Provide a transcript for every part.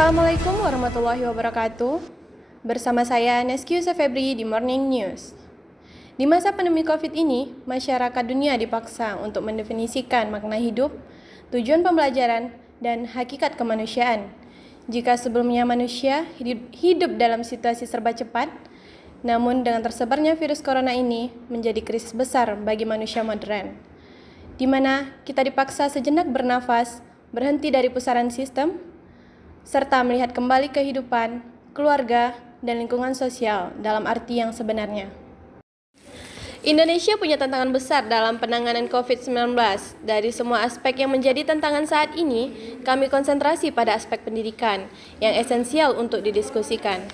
Assalamualaikum warahmatullahi wabarakatuh. Bersama saya Neski Febri di Morning News. Di masa pandemi COVID ini, masyarakat dunia dipaksa untuk mendefinisikan makna hidup, tujuan pembelajaran, dan hakikat kemanusiaan. Jika sebelumnya manusia hidup dalam situasi serba cepat, namun dengan tersebarnya virus corona ini menjadi krisis besar bagi manusia modern, di mana kita dipaksa sejenak bernafas, berhenti dari pusaran sistem, serta melihat kembali kehidupan, keluarga, dan lingkungan sosial dalam arti yang sebenarnya. Indonesia punya tantangan besar dalam penanganan COVID-19. Dari semua aspek yang menjadi tantangan saat ini, kami konsentrasi pada aspek pendidikan yang esensial untuk didiskusikan.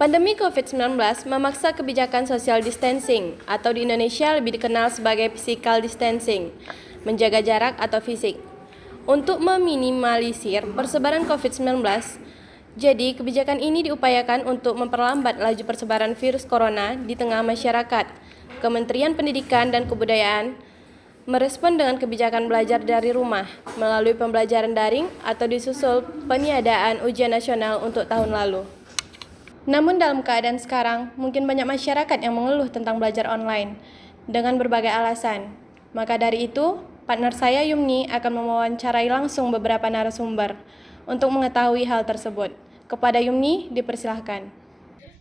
Pandemi COVID-19 memaksa kebijakan social distancing atau di Indonesia lebih dikenal sebagai physical distancing, menjaga jarak atau fisik, untuk meminimalisir persebaran COVID-19. Jadi, kebijakan ini diupayakan untuk memperlambat laju persebaran virus corona di tengah masyarakat. Kementerian Pendidikan dan Kebudayaan merespon dengan kebijakan belajar dari rumah melalui pembelajaran daring atau disusul peniadaan ujian nasional untuk tahun lalu. Namun dalam keadaan sekarang, mungkin banyak masyarakat yang mengeluh tentang belajar online dengan berbagai alasan. Maka dari itu, partner saya Yumni akan mewawancarai langsung beberapa narasumber untuk mengetahui hal tersebut. Kepada Yumni, dipersilahkan.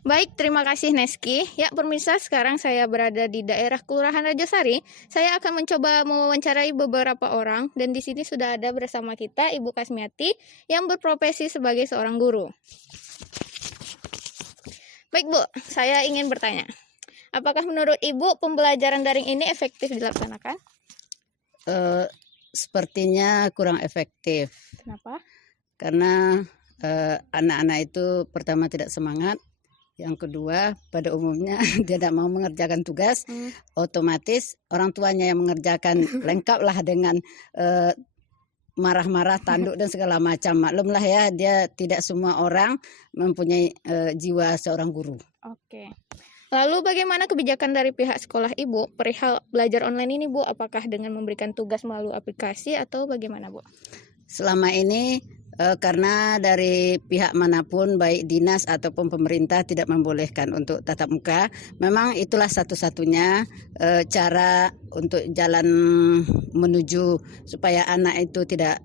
Baik, terima kasih Neski. Ya, pemirsa, sekarang saya berada di daerah Kelurahan Rajasari. Saya akan mencoba mewawancarai beberapa orang, dan di sini sudah ada bersama kita Ibu Kasmiati yang berprofesi sebagai seorang guru. Baik Bu, saya ingin bertanya, apakah menurut Ibu pembelajaran daring ini efektif dilaksanakan? Sepertinya kurang efektif. Kenapa? Karena anak-anak itu pertama tidak semangat, yang kedua pada umumnya tidak mau mengerjakan tugas, otomatis orang tuanya yang mengerjakan, lengkaplah dengan marah-marah, tanduk dan segala macam. Maklumlah ya, dia tidak semua orang mempunyai jiwa seorang guru. Oke. Lalu bagaimana kebijakan dari pihak sekolah Ibu perihal belajar online ini Bu? Apakah dengan memberikan tugas melalui aplikasi atau bagaimana Bu? Selama ini karena dari pihak manapun baik dinas ataupun pemerintah tidak membolehkan untuk tatap muka, memang itulah satu-satunya cara untuk jalan menuju supaya anak itu tidak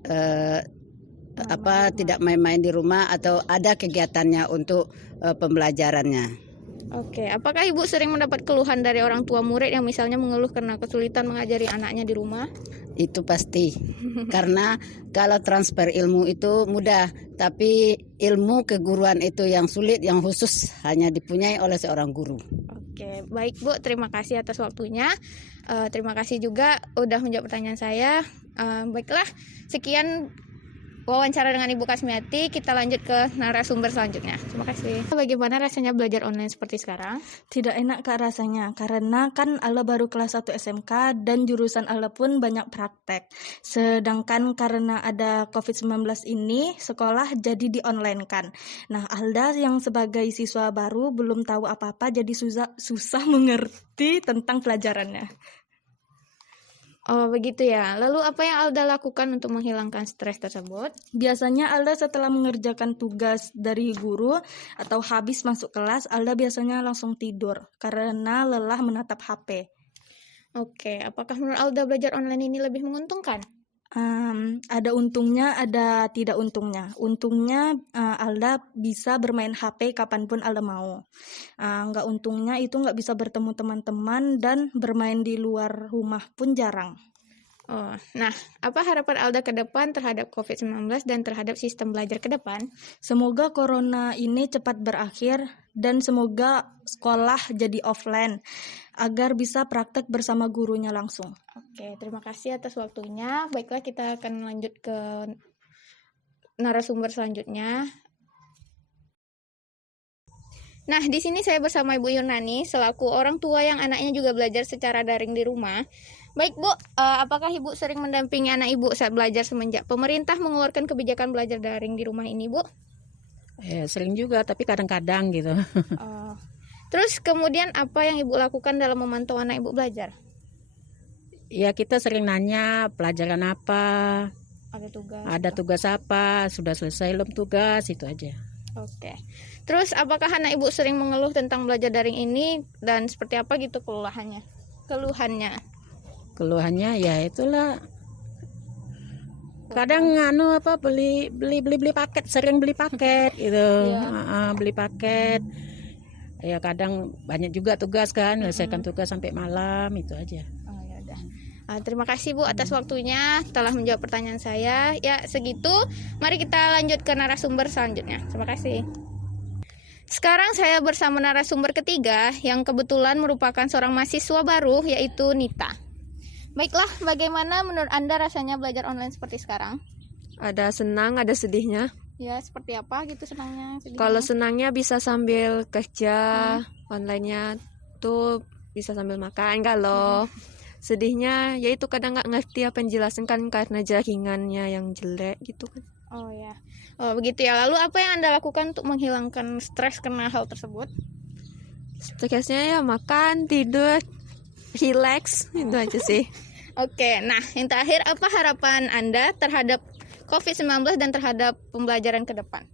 tidak main-main di rumah atau ada kegiatannya untuk pembelajarannya. Oke, apakah Ibu sering mendapat keluhan dari orang tua murid yang misalnya mengeluh karena kesulitan mengajari anaknya di rumah? Itu pasti, karena kalau transfer ilmu itu mudah, tapi ilmu keguruan itu yang sulit, yang khusus hanya dipunyai oleh seorang guru. Oke, baik Bu, terima kasih atas waktunya. Terima kasih juga udah menjawab pertanyaan saya. Baiklah, sekian wawancara dengan Ibu Kasmiati. Kita lanjut ke narasumber selanjutnya. Terima kasih. Bagaimana rasanya belajar online seperti sekarang? Tidak enak Kak rasanya, karena kan Ala baru kelas 1 SMK dan jurusan Ala pun banyak praktek. Sedangkan karena ada COVID-19 ini, sekolah jadi di-online kan. Nah, Alda yang sebagai siswa baru belum tahu apa-apa, jadi susah mengerti tentang pelajarannya. Oh begitu ya. Lalu apa yang Alda lakukan untuk menghilangkan stres tersebut? Biasanya Alda setelah mengerjakan tugas dari guru atau habis masuk kelas, Alda biasanya langsung tidur karena lelah menatap HP. Oke, apakah menurut Alda belajar online ini lebih menguntungkan? Ada untungnya, ada tidak untungnya. Untungnya Alda bisa bermain HP kapanpun Alda mau. Nggak untungnya itu nggak bisa bertemu teman-teman dan bermain di luar rumah pun jarang. Oh, nah, apa harapan Alda ke depan terhadap COVID-19 dan terhadap sistem belajar ke depan? Semoga corona ini cepat berakhir dan semoga sekolah jadi offline agar bisa praktek bersama gurunya langsung. Oke, terima kasih atas waktunya. Baiklah, kita akan lanjut ke narasumber selanjutnya. Nah, di sini saya bersama Ibu Yunani selaku orang tua yang anaknya juga belajar secara daring di rumah. Baik Bu, apakah Ibu sering mendampingi anak Ibu saat belajar semenjak pemerintah mengeluarkan kebijakan belajar daring di rumah ini Bu? Sering juga, tapi kadang-kadang gitu. Terus kemudian apa yang Ibu lakukan dalam memantau anak Ibu belajar? Ya kita sering nanya pelajaran apa, Ada tugas. Ada tugas apa, sudah selesai belum tugas, itu aja. Oke. Terus apakah anak ibu sering mengeluh tentang belajar daring ini dan seperti apa gitu keluhannya? Keluhannya ya itulah, kadang beli paket, sering beli paket gitu. Beli paket. Ya kadang banyak juga tugas kan, selesaikan tugas sampai malam, itu aja. Oh ya udah. Terima kasih Bu atas waktunya telah menjawab pertanyaan saya. Ya segitu. Mari kita lanjut ke narasumber selanjutnya. Terima kasih. Sekarang saya bersama narasumber ketiga yang kebetulan merupakan seorang mahasiswa baru, yaitu Nita. Baiklah, bagaimana menurut Anda rasanya belajar online seperti sekarang? Ada senang, ada sedihnya. Ya, seperti apa gitu senangnya, sedihnya? Kalau senangnya bisa sambil kerja, online-nya tuh bisa sambil makan. Kalau sedihnya, yaitu kadang nggak ngerti apa yang dijelasin kan karena jaringannya yang jelek gitu kan. Oh ya, oh begitu ya. Lalu apa yang Anda lakukan untuk menghilangkan stres karena hal tersebut? Stresnya ya makan, tidur, relax, itu aja sih. Oke, nah yang terakhir, apa harapan Anda terhadap COVID-19 dan terhadap pembelajaran ke depan?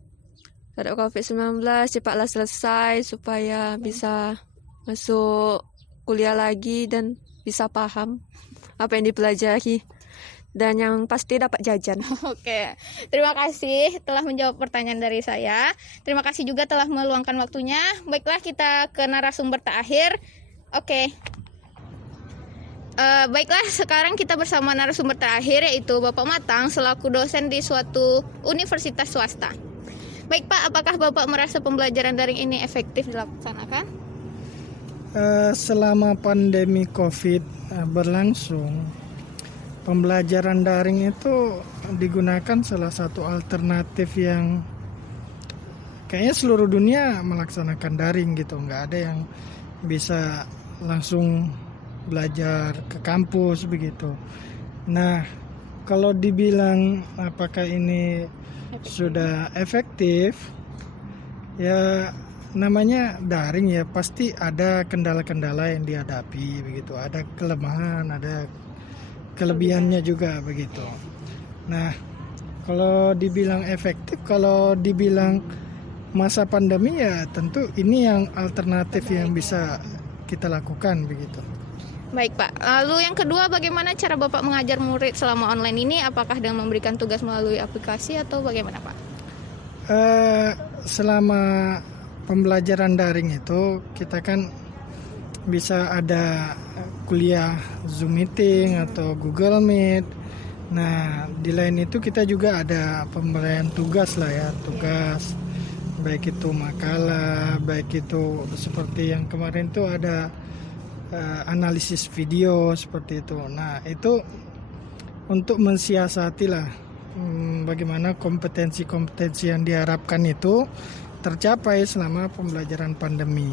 Terhadap COVID-19 cepatlah selesai supaya bisa masuk kuliah lagi dan bisa paham apa yang dipelajari. Dan yang pasti dapat jajan. Oke, terima kasih telah menjawab pertanyaan dari saya. Terima kasih juga telah meluangkan waktunya. Baiklah, kita ke narasumber terakhir. Oke. Baiklah, sekarang kita bersama narasumber terakhir, yaitu Bapak Matang selaku dosen di suatu universitas swasta. Baik Pak, apakah Bapak merasa pembelajaran daring ini efektif dilaksanakan? Selama pandemi COVID berlangsung, pembelajaran daring itu digunakan salah satu alternatif yang kayaknya seluruh dunia melaksanakan daring gitu. Nggak ada yang bisa langsung belajar ke kampus begitu. Nah, kalau dibilang apakah ini sudah efektif, ya namanya daring ya pasti ada kendala-kendala yang dihadapi begitu. Ada kelemahan, ada kelebihannya juga begitu. Nah, kalau dibilang efektif, kalau dibilang masa pandemi ya tentu ini yang alternatif yang bisa kita lakukan begitu. Baik Pak, lalu yang kedua, bagaimana cara Bapak mengajar murid selama online ini? Apakah dengan memberikan tugas melalui aplikasi atau bagaimana Pak? Selama pembelajaran daring itu kita kan bisa ada kuliah Zoom meeting atau Google Meet. Nah, di lain itu kita juga ada pemberian tugas lah ya, tugas baik itu makalah, baik itu seperti yang kemarin tuh ada analisis video seperti itu. Nah, itu untuk mensiasati lah bagaimana kompetensi-kompetensi yang diharapkan itu tercapai selama pembelajaran pandemi.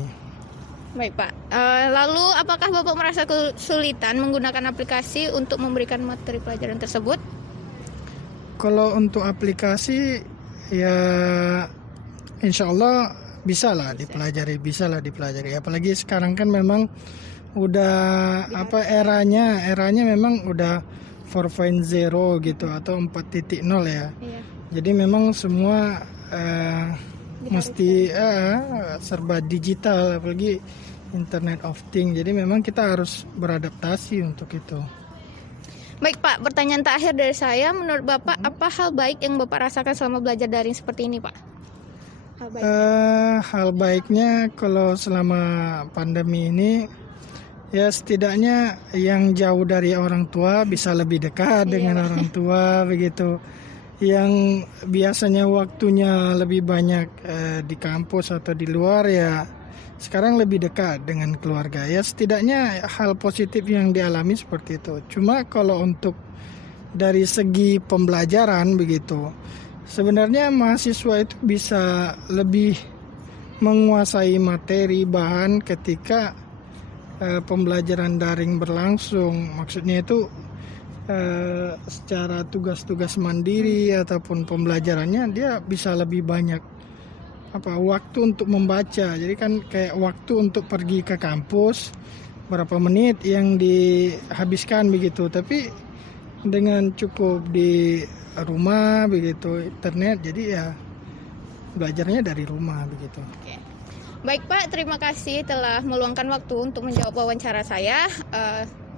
Baik Pak, lalu apakah Bapak merasa kesulitan menggunakan aplikasi untuk memberikan materi pelajaran tersebut? Kalau untuk aplikasi ya insya Allah bisa lah dipelajari. Apalagi sekarang kan memang udah eranya memang udah 4.0 gitu atau 4.0 ya. Iya. Jadi memang semua mesti serba digital, apalagi Internet of Things. Jadi memang kita harus beradaptasi untuk itu. Baik Pak, pertanyaan terakhir dari saya, menurut Bapak apa hal baik yang Bapak rasakan selama belajar daring seperti ini Pak? Hal baiknya kalau selama pandemi ini ya setidaknya yang jauh dari orang tua bisa lebih dekat dengan orang tua begitu. Yang biasanya waktunya lebih banyak di kampus atau di luar ya sekarang lebih dekat dengan keluarga. Ya setidaknya hal positif yang dialami seperti itu. Cuma kalau untuk dari segi pembelajaran begitu, sebenarnya mahasiswa itu bisa lebih menguasai materi bahan ketika pembelajaran daring berlangsung. Maksudnya itu secara tugas-tugas mandiri ataupun pembelajarannya dia bisa lebih banyak waktu untuk membaca. Jadi kan kayak waktu untuk pergi ke kampus berapa menit yang dihabiskan begitu, tapi dengan cukup di rumah begitu, internet, jadi ya belajarnya dari rumah begitu. Oke. Baik Pak, terima kasih telah meluangkan waktu untuk menjawab wawancara saya.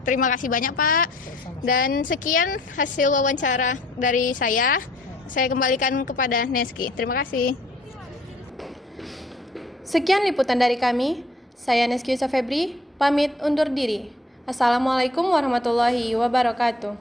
Terima kasih banyak Pak. Dan sekian hasil wawancara dari saya. Saya kembalikan kepada Neski. Terima kasih. Sekian liputan dari kami. Saya Neski Febri, pamit undur diri. Assalamualaikum warahmatullahi wabarakatuh.